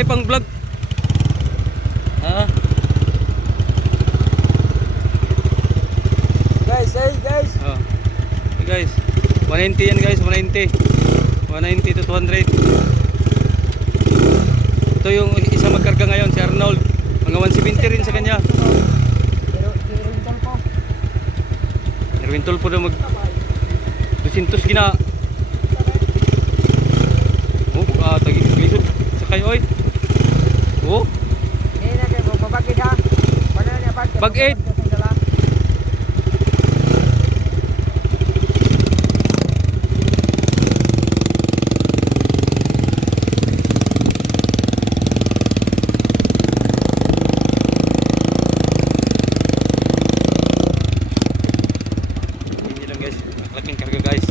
tay pang vlog. Ha? Guys, hey guys. Oh. Okay guys. 190 yan guys, 190. 190 to 200. Ito yung isa magkarga ngayon, si Arnold. Mga 170 rin sa kanya. Pero Rintal po. Erwin Tulfo na mag 200 gina. Oh, tagi lisod sa kayo oy. Oh, Hindi na kayo babagid ha. Paano niya pag? Bag-aid. Hindi lang guys, laking karga guys.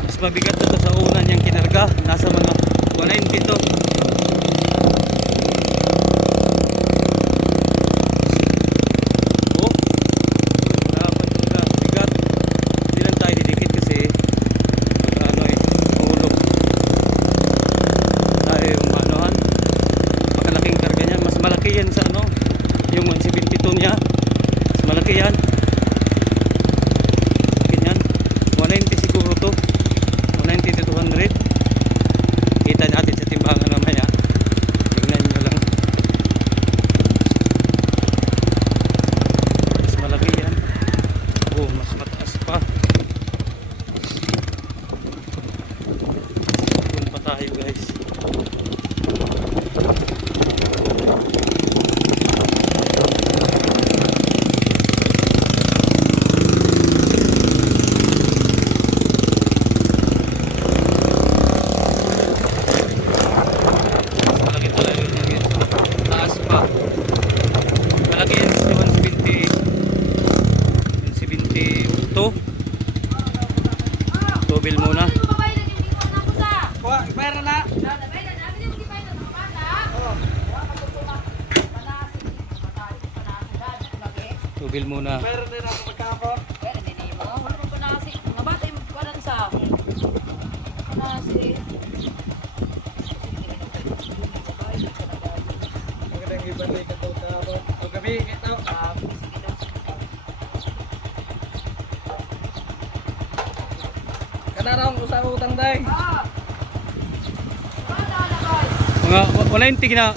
Mas mabigat na to sa una niyang kinarga. Nasa mga 190 to. Oh, dapat talaga bigat. Hindi lang tayo didikit kasi ano mahulog tayo yung maanohan. Makalaking karga niyan. Mas malaki yan sa ano, yung 172 niya. Mas malaki yan. Ganyan. 190 siguro to. 190 to 200. Kita natin sa timbangan mamaya. Tingnan nyo lang. Mas malaki yan. Oh, mas mataas pa. Doon pa tayo guys. Malaki talaga yun guys. Taas pa. Malaki yan sa 172. Tubil muna. Kuha, pera na. Tubil muna. Pera din ako magkako. Magandang ibalik ka daw ako. O gabi, ito. Kanarang usang utang day. Mga 190 na